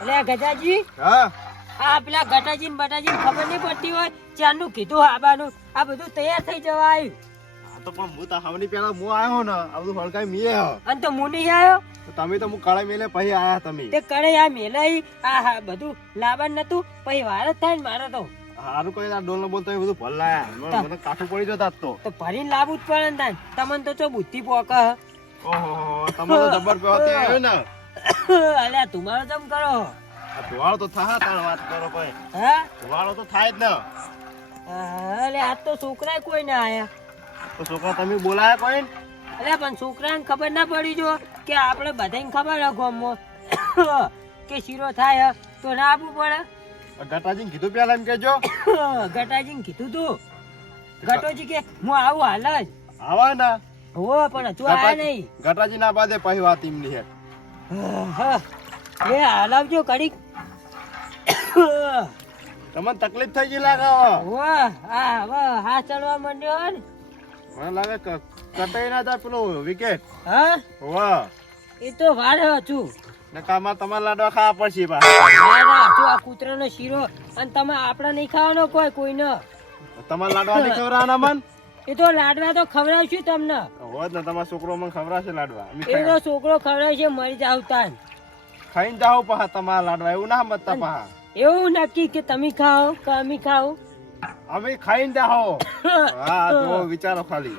એટલે ગજાજી હા આ પેલા ગટાજી ને બટાજી ખબર નહીં પડતી હોય ચારનું કીધું આબાનું આ બધું તૈયાર થઈ જવા આવ્યું. આ તો પણ હું તો હમણાં પેલા હું આવ્યો ને આ બધું હળકાઈ મીએ અને તો હું નહીં આવ્યો તમે તો હું કળાઈ મેલે પછી આયા તમે તે કરે આ મેલાઈ આ બધું લાવવાનું નતું પછી વાર જ થાય ને મારો તો હારું કોઈ આ ડોલ બોલ તમે બધું ભલાયા મને કાઠું પડી જતા તો ભરીને લાવવું જ પડે ને તાન. તમને તો ચો બુદ્ધિ પોક ઓહો તમે તો જબર પેવતે આવ્યો ને અલ્યા તમારો જમ કરો આ ધુવાળો તો થાહા તાર વાત કરો કોઈ હા ધુવાળો તો થાય જ ને અલે આજ તો છોકરા કોઈ ના આયા તો છોકરા તમે બોલાયા કોઈ અલ્યા પણ છોકરાને ખબર ના પડી જો કે આપણે બધાને ખબર હે ગામમાં કે શીરો થાય તો ના આપવું પડે. ગટાજીને કીધું પેલા એમ કેજો ગટાજીને કીધું તું ગટોજી કે હું આવું હાલ જ આવા ના હો પણ હજુ આયા નહીં. ગટાજી ના બાદે પછી વાત એમની હે એ હલાવજો કડીક તમને તકલીફ થઈ ગઈ લાગે હા ચડવા માંડ્યો ને મને લાગે કટાઈ ના જાય પેલું વિકેટ હા વાહ એ તો વાર હતું ને કામાં તમારે લાડવા ખાવા પડશે આ કૂતરાનો શીરો અને તમે આપડા નહીં ખાવાનો કોઈને તમારે લાડવા નહીં ખવડાવવાના મન એ તો લાડવા તો ખવડાવશું તમને હોત ને તમારો છોકરો મને ખવડાવશે લાડવા એ તો છોકરો ખવડાવશે મરી જાવ તાન ખાઈને જાઓ પહા તમારા લાડવા એવું ના મતતા પહા એવું નક્કી કે તમે ખાઓ કે અમે ખાઓ અમે ખાઈને જાઓ હા તો વિચારો ખાલી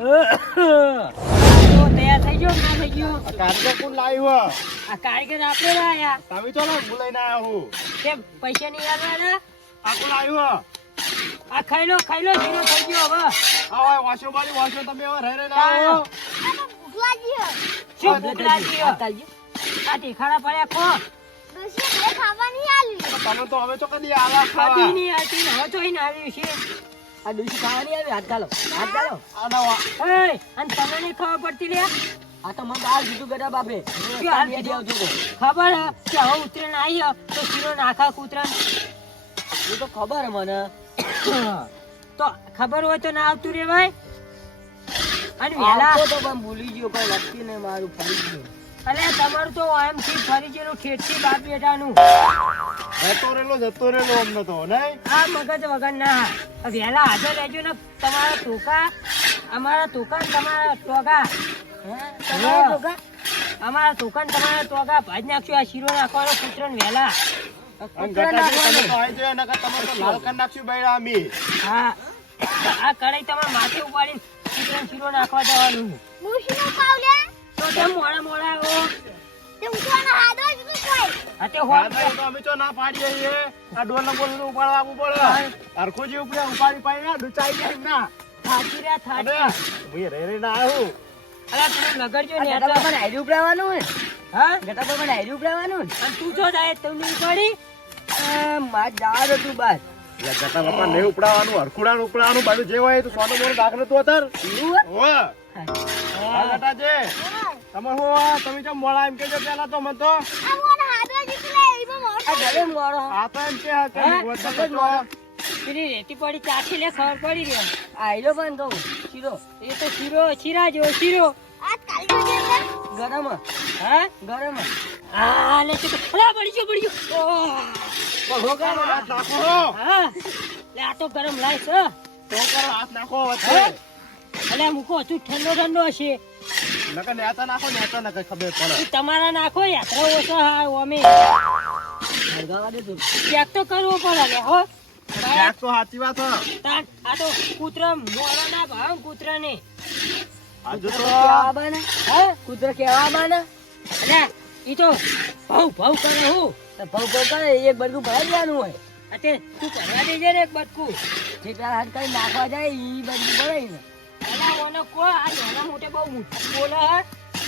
તૈયાર થઈ ગયો ના થઈ ગયો આ કારીગર કોણ લાવ્યો આ કારીગર આપણે લાયા તમે તો ના બોલાઈને આવ્યા હું કેમ પૈસા નહીં આવ્યા આ કોણ લાવ્યો આ ખાઈ લો શીરો થઈ ગયો હવે આ વાસો બાળી વાસો તમે હવે રહી રહી ના આવ્યો શું ભૂખ લાગી આ ટીખાડા પડ્યા ખો તમે તો હવે તો કદી આવા કદી ખાવા નહીં આવતી ને હવે તો અહીં આવ્યું છે આ ડુસી ખાવાની આવી હાથ ગાલો આના વા એ અને તમને નહીં ખબર પડતી લે આ તો મને આ બીજું ગડા બાપે ખબર હે કે હવે ઉતરેણ આવી તો શીરો નાખા કૂતરા એ તો ખબર હે મને તો ખબર હોય તો ના આવતું રે ભાઈ અને વેલા તો પણ ભૂલી ગયો કોઈ લખી ને મારું ફરી ગયું અલે તમારું તો એમ થી ફરી ગયેલું ખેતથી બાપ બેટાનું જતો રેલો અમને તો નહીં આ મગજ વગર ના વેલા હાજર લેજો ને તમારા ટોકા અમારા ટોકા ને તમારા ટોગા અમારા ટોકા ને તમારા ટોગા ભાજ નાખશું આ શીરો નાખવાનો પુત્ર ને વેલા હા આ કઢાઈ તમારે માથે ઉપાડી પુત્ર શીરો નાખવા જવાનું તો તેમ મોડા મોડા આવો અમે તો ના પાડીએ આ ડોલ ને બોલ ઉપાડવા આપવું પડે હરખું જે ઉપાડી પાડી ના ડુચાઈ જાય ના થાકી રહ્યા થાકી હું રે ના આવ્યું અલા તું લગડજો ને ગટા પર હારી ઉપડાવવાનું ને હા ગટા પર હારી ઉપડાવવાનું ને અને તું જો જાય તું નહીં પડી માર જાર હતું બસ ગટા બાપા નહીં ઉપડાવવાનું હરખુડા ઉપડાવવાનું બધું જે હોય તો સોનો મોનો દાખલો તો અતર ગટા છે તમે તમે કેમ મોડા એમ કેજો પેલા તો મન તો આ ઘરે મોડો આ તો એમ કે પેલી રેતી પડી ચાખી લે ખબર પડી રહ્યો આયલો પણ કહું શીરો એ તો શીરા જેવો શીરો ગરમ હા ગરમ હા લે તું અલા પડી ગયો હાથ નાખો હા લે આ તો ગરમ લાય છે તો કરો હાથ નાખો વચ્ચે અલે મૂકો તું ઠંડો હશે નકર નેતા નાખો નેતા નકર ખબર પડે તું તમારા નાખો યાત્રા ઓછો હા અમે હળગાવા દે તું ચેક તો કરવો પડે લે હો એક તો સાચી વાત હે આ તો કૂતરા મોડા ના ભાવ કૂતરા ને આજુ તો કેવા બાને હે કૂતરો કેવા બાને અલે ઈ તો ભાવ કરે હું ભવ ભવ કરે એક બરગું ભરાઈ જવાનું હોય અતે તું કરવા દેજે ને એક બટકું જે પેલા હાથ કરી નાખવા જાય ઈ બરગું ભરાય ને અલા ઓનો કો આ નાના મોટે બહુ મોટું બોલે હે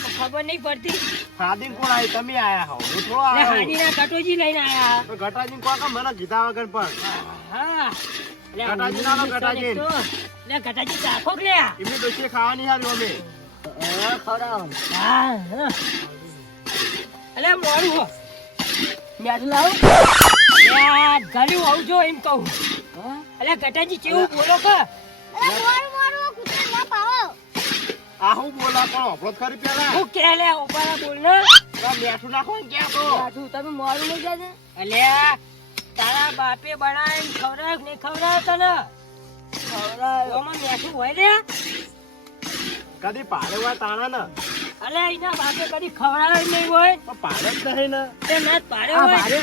ખબર નહીં પડતી હાદીન કોણ આવી તમે આયા હો હું થોડો લે આયો હાડીના કટોજી લઈને આયા તો ગટાજીન કોણ કે મને કીધા વગર પણ હા લે ગટાજી નાનો ગટાજી. લે ગટાજી ચાખો કે લે એમની ડોશી ખાવાની હારી અમે ખવડાવવાનું હા અલે મોરું હો મેઠું લાવો લે ગળ્યું આવજો એમ કહું અલે ગટાજી કેવું બોલો કે આ હું બોલા પણ આપણો જ ખરી પેલા હું કે લે ઉપાડા બોલ ને આ બેઠું નાખો ને ક્યાં તો પાછું તમે મોડું લઈ જાય અલ્યા તારા બાપે બનાવીને ખવડાવ નહીં ખવડાવ તને ઓમાં મેઠું હોય લે કદી પાડે હોય તાણા ને અલ્યા એના બાપે કદી ખવડાવ જ નહીં હોય પણ પાડે જ નહીં ને તે ના જ પાડે આ હોય ભારે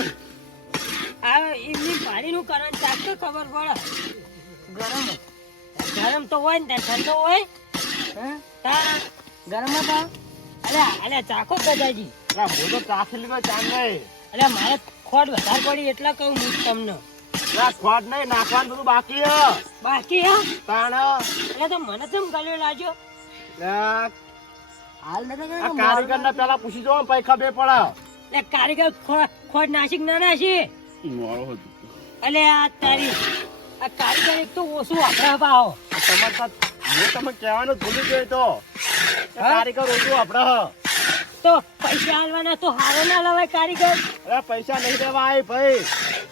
આ એમની પાણીનું કારણ ચાક તો ખબર પડે ગરમ ગરમ તો હોય ને ત્યાં ઠંડો હોય હે તારા ગરમ હતા અલ્યા ચાખો ગજાજી ના હું તો ચાખી લીધો ચાંદ નહીં અલ્યા મારે ખોટ વધારે પડી એટલે કહું હું તમને ના ખોટ નહીં નાખવાનું બધું બાકી હે બાકી હા તાણ એટલે તો મને કેમ ગલ્યો લાગ્યો આ હાલ નથી કારીગર ને પેલા પૂછી જો પછી ખબર પડે એટલે કારીગર ખોટ નાસી કે ના નાસી અલે આ તારી આ કારીગર એક તો ઓછું વાપરા ભાવ તમારે તો હું તમે કહેવાનું ભૂલી ગયો તો કે કારીગર ઓછું આપડે તો પૈસા આલવાના તો હારો ના લવાય કારીગર અરે પૈસા નહીં દેવા આય ભાઈ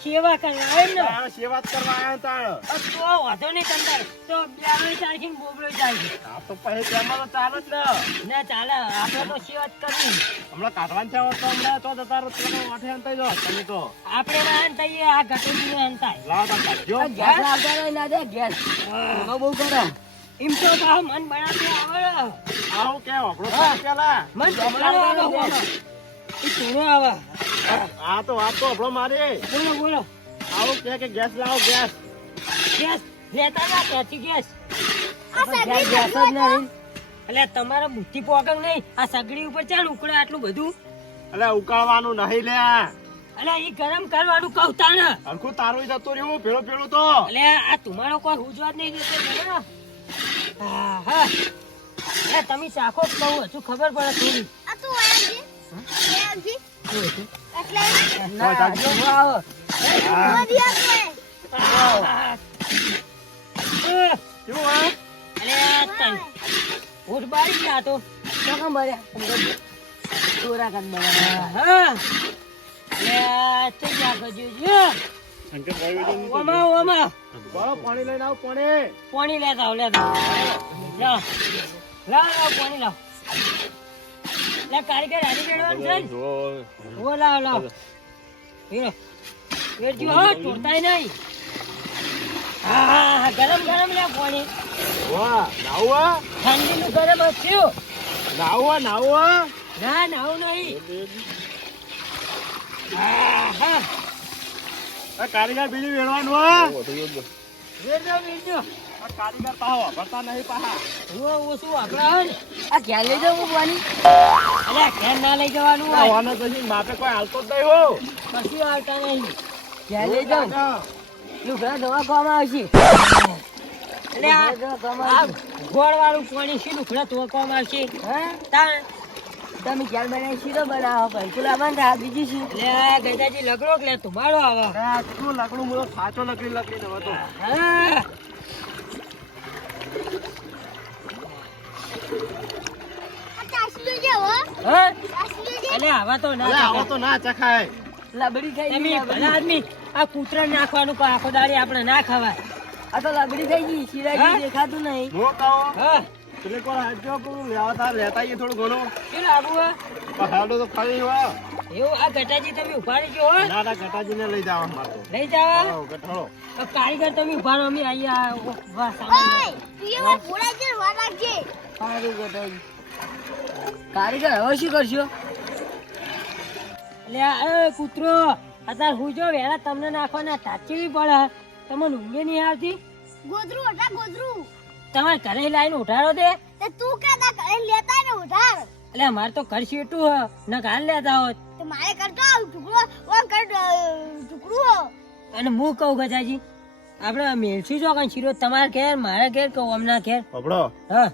સેવા કરવા ને તાણ સેવા જ કરવા આયા તાણ તો વાંધો નહીં કંટાળ તો બ્યાવળી જાય છે ને બોબળી જાય છે આ તો પછી તેમાં તો ચાલે જ ને ના ચાલે આપણે તો સેવા જ કરવી હમણાં કાઢવાનું છે તો હમણાં તો જતા રહો પેલો વાઠે અંતાઈ જાઓ તમે તો આપણે ના અંતાઈએ આ ઘટોજી ને અંતાય લાવો તો કાઢજો ગેસ લાવતા રહે ના દે ગેસ તો બહુ કરે એમ તો ભાવ મન બનાવતી આવડે આવું કે આપણો પેલા મન બનાવવાનો આવે એ થોડો આવે આ તો વાત તો આપણો મારી બોલો બોલો આવું કે ગેસ લાવો ગેસ ગેસ લેતા ના ત્યાંથી ગેસ ગેસ ગેસ જ નહીં એટલે તમારા બુદ્ધિ પોગમ નહીં આ સગડી ઉપર ચાલ ઉકળે આટલું બધું એટલે ઉકાળવાનું નહીં લે એટલે એ ગરમ કરવાનું કહું તાને હરખું તારું જતું રહ્યું ભેળો ભેળો તો એટલે આ તમારો કોઈ હુજવા જ નહીં દેતો બરાબર? હા હા એટલે તમે ચાખો જ કહું હજુ ખબર પડે થોડી આ તું આવજી આવજી એટલે ના જાગજો. હું આવો મોદી આપે કેવું હા અલે તન ઉઠ બારી ગયા તો તો કેમ ભરે ચોરા કર બરાબર હા એટલે તે જા ગજો શંકર ભાઈ ઓમા ઓમા બોલો પાણી લઈને આવ પાણી પાણી લેતા આવ લેતા લા લા લા પાણી લાવ લે કારીગર હારી બેડવાનું છે ને? ઓ લાવ લાવ હીરો વેરજો હા તોડતાય નહીં હા ગરમ ગરમ લે પાણી વાહ નાવા ઠંડીનું ગરમ હસ્યું નાવા ના નાવું નહીં હા આ કારીગર બીજું વેણવાનું હા વેરજો વેરજો આ કારીગર પાહો ભરતા નહીં પાહા હું ઓછું વાપરા હોય ને આ ક્યાં લઈ જાઉં મૂકવાની અલે ઘેર ના લઈ જવાનું હોય આવવાનો તો છે, બાપે કોઈ હાલતો જ નહીં હો કશું આવતા નહીં ક્યાં લઈ જાઉં લુગડા ધોવા ખાવામાં આવશે એટલે આ ગોળ વાળું પાણી છે લુખડા ધોવામાં આવશે હે તાણ તમે ક્યાં બનાવી સીધો બનાવો ભલકું લાવવાનું થાય બીજી છે એટલે આ ગજાજી લગડો કે લે તમારો આવે શું લાકડું મુલો સાચો લકડી લકડી નવો તો હા આ તાસલું જે હો હા તાસલું જે એટલે આવા તો ના અરે આવો ચાલે. તો ના ચખાય લબડી થઈ તમે ગઈ ભલા લબડી. આદમી આ કૂતરા નાખવાનું કોઈ આખો દાડી આપણે ના ખવાય આ તો લબડી થઈ ગઈ હા? શિરાજી દેખાતું નહીં હું કહું હા પેલે કોણ હાજો પેલું લેતા લેતા આવીએ થોડું ઘણું શું લાવવું હે? પણ હાલો તો ખાલી હોય એવું આ ગટાજી તમે ઉભા રહેજો હો ના ના ગટાજીને લઈ જાવ મારતો લઈ જાવા આવો ગઠાળો તો કારીગર તમે ઉભા રહો અમે અહીંયા વાહ સામાન ઓય તું એવા ભોળા જે વાર રાખજે સારું ગોઠવજો. કારીગર હવે શું કરશો એટલે આ એ કૂતરો અત્યારે હું જો વેલા તમને નાખવાના તાચવી પડે તમને ઊંઘે નહીં આવતી ગોદરું હટા ગોદરું તમારે ઘરે લાઈને ઉઠાડો દે તે તું કેતા ઘરે લેતા ને ઉધાર એટલે અમારે તો ઘર શેટું હ ન ઘાલ લેતા હોત તે મારે કરતો આવ ટુકડો ઓન કર ટુકડું હો અને હું કહું ગજાજી આપણે મેળશું જો કઈ શીરો તમારે ઘેર મારા ઘેર કહું હમણાં ઘેર પકડો હા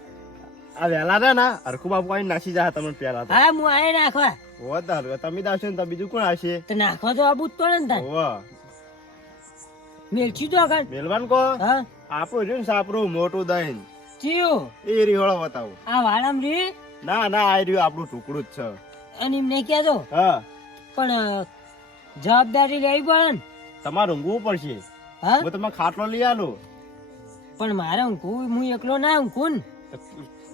આ વેલા રે ને હરખું બાપુ આવીને નાસી જાય તમને પેલા તો હા હું આને નાખવા હોત તાર તમે દાવશો ને તો બીજું કોણ આવશે તો નાખવા તો આબુ જ પડે ને તાર હોવ મેળશું જો કઈ મેલવાન કો હા આપણું રહ્યું ને સાપરું મોટું દહીં ચિયો એ રીહોળો બતાવો આ વાળામ રે ના ના આ રહ્યું આપણું ટુકડું જ છે અને એમને કહેજો હા પણ જવાબદારી લેવી પડે ને તમારે ઊંઘવું પડશે હા હું તમે ખાટલો લઈ આલું પણ મારે ઊંઘવું હું એકલો ના ઊંઘું ને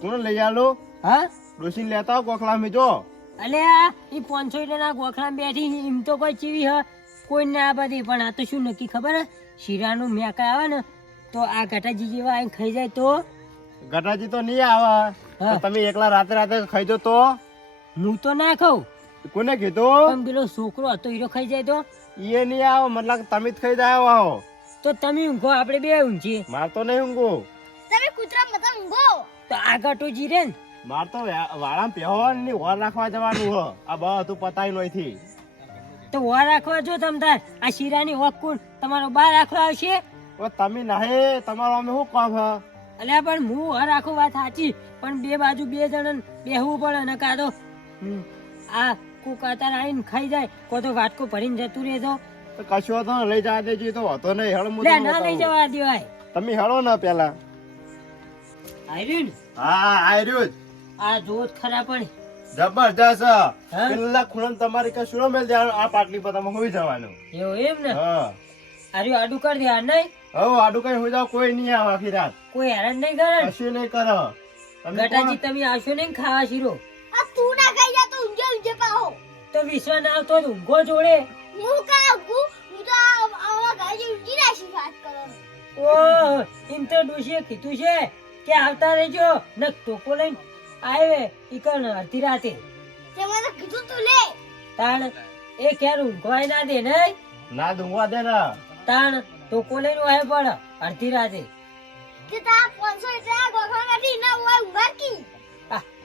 કોણ લઈ આલો હા ડોસી લેતા આવો કોખલા મેં જો અલે આ ઈ 500 ના ગોખલામાં બેઠી એમ તો કોઈ ચીવી હ કોઈ ના બધી પણ આ તો શું નક્કી ખબર હે શીરાનું મેકા આવે ને તો આ ગટાજી જેવા આઈને ખાઈ જાય તો ગટાજી તો નહીં આવે હા. તમે એકલા રાતે રાતે ખાઈ જો તો હું તો ના ખાઉં કોને કીધું પણ પેલો છોકરો હતો હીરો ખાઈ જાય તો એ નહીં આવો મતલબ તમે જ ખાઈ જાય આવો તો તમે ઊંઘો આપણે બે ઊંઘીએ માર તો નહીં ઊંઘું તમે કૂતરા મત ઊંઘો. તો આ ગટોજી રે ને માર તો વાળા પહેરવાનું ની હોર રાખવા જવાનું હ આ બધું પતાય નોયથી તો વા રાખવા જો તમ તાર આ શીરાની વક કોણ તમારો બા રાખવા આવશે ઓ તમે નહીં તમારો અમે શું કામ હ અલ્યા પણ હું વા રાખું વાત સાચી પણ બે બાજુ બે જણ બેહવું પડે ને કાં તો આ કુકાતાર આવીને ખાઈ જાય કો તો વાટકો ભરીને જતું રહેજો તો કશો તો લઈ જવા દેજો તો હતો નહીં હેળ લે ના લઈ જવા દેવાય તમે હેળો ને પેલા આર્યું ને હા આર્યું આ જોત ખરા પણ જબરજસ્ત હા? પેલા ખૂણમ તમારી કે સુરો મેલ દેવાનું આ પાટલી પર તમે હોઈ જવાનું એવું એમ ને હા આર્યું આડું કરી દે આ નહીં હવે આડું કઈ હોઈ જાવ કોઈ નહીં આવે આખી રાત કોઈ હેરાન નહીં કરે ને? કશું નહીં કરો તમે ગટાજી તમે આવશો નહીં ને ખાવા શીરો આ તું ના ખાઈ જા તો ઊંઘે ઊંઘે પાહો. તો વિશ્વ ના આવતો તો ઊંઘો જોડે હું કા ઊંઘું? હું તો આવા ઘરે જઈને ઊંઘી રાશી વાત કરો. ઓ એમ તો ડોશીએ કીધું છે કે આવતા રહેજો ને ટોકો લઈને આવે ઈકણ અડધી રાતે તે મને કીધું તું લે. તાણ એ ક્યારે ઊંઘવાય ના દે નહીં ના દુંગવા દે ને તાણ ટોકો લઈને વાય પડ અડધી રાતે તે તા 500 એટલે આ ગોખા નથી ના હોય ઊંઘા કી.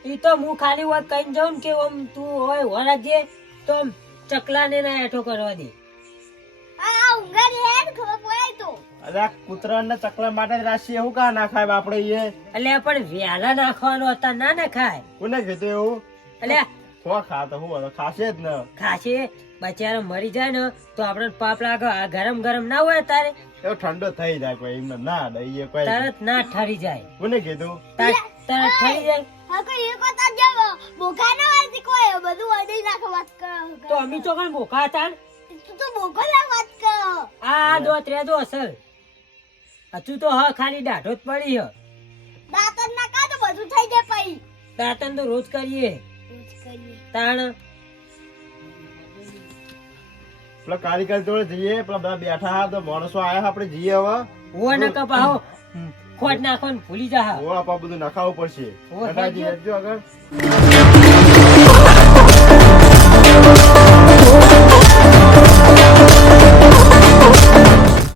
ઈ તો હું ખાલી વાત કહીને જાઉં ને કે આમ તું હોય વરાજે તો આમ ચકલાને ના હેઠો કરવા દે આ ઊંઘા રે હેડ ખબર પડાય તો. અરે આ કૂતરા ને ચકલા માટે જ રાશિ એવું કા ના ખાય આપડે એ એટલે પણ વહેલા નાખવાનો હતા ના ને ખાય કોને કીધું એવું એટલે તો ખા તો હું હવે ખાશે જ ને ખાશે બચારા મરી જાય ને તો આપણે પાપ લાગે આ ગરમ ગરમ ના હોય તારે એવો ઠંડો થઈ જાય કોઈ એમને ના દઈએ કોઈ તરત ના ઠરી જાય કોને કીધું તરત ઠરી જાય હા કોઈ એક વાત જ બોકા ના વાતી કોઈ બધું અડઈ નાખો વાત કરો. તો અમે તો કઈ બોકા હતા ને? તું તો બોકા ના વાત કરો. આ દો ત્રેજો અસલ હજુ તો હ ખાલી દાઢો જ પડી હ દાંતન ના કા તો બધું થઈ જાય પઈ. દાંતન તો રોજ કરીએ રોજ કરીએ. તાણ પેલા કારીગર જોડે જઈએ પેલા બધા બેઠા હા તો માણસો આયા આપડે જઈએ હવે હો ન કપાહો ખોટ નાખો ને ભૂલી જા ઓ આપા બધું નખાવવું પડશે ઓ, ગટાજી થઈ ગયું. હેડજો આગળ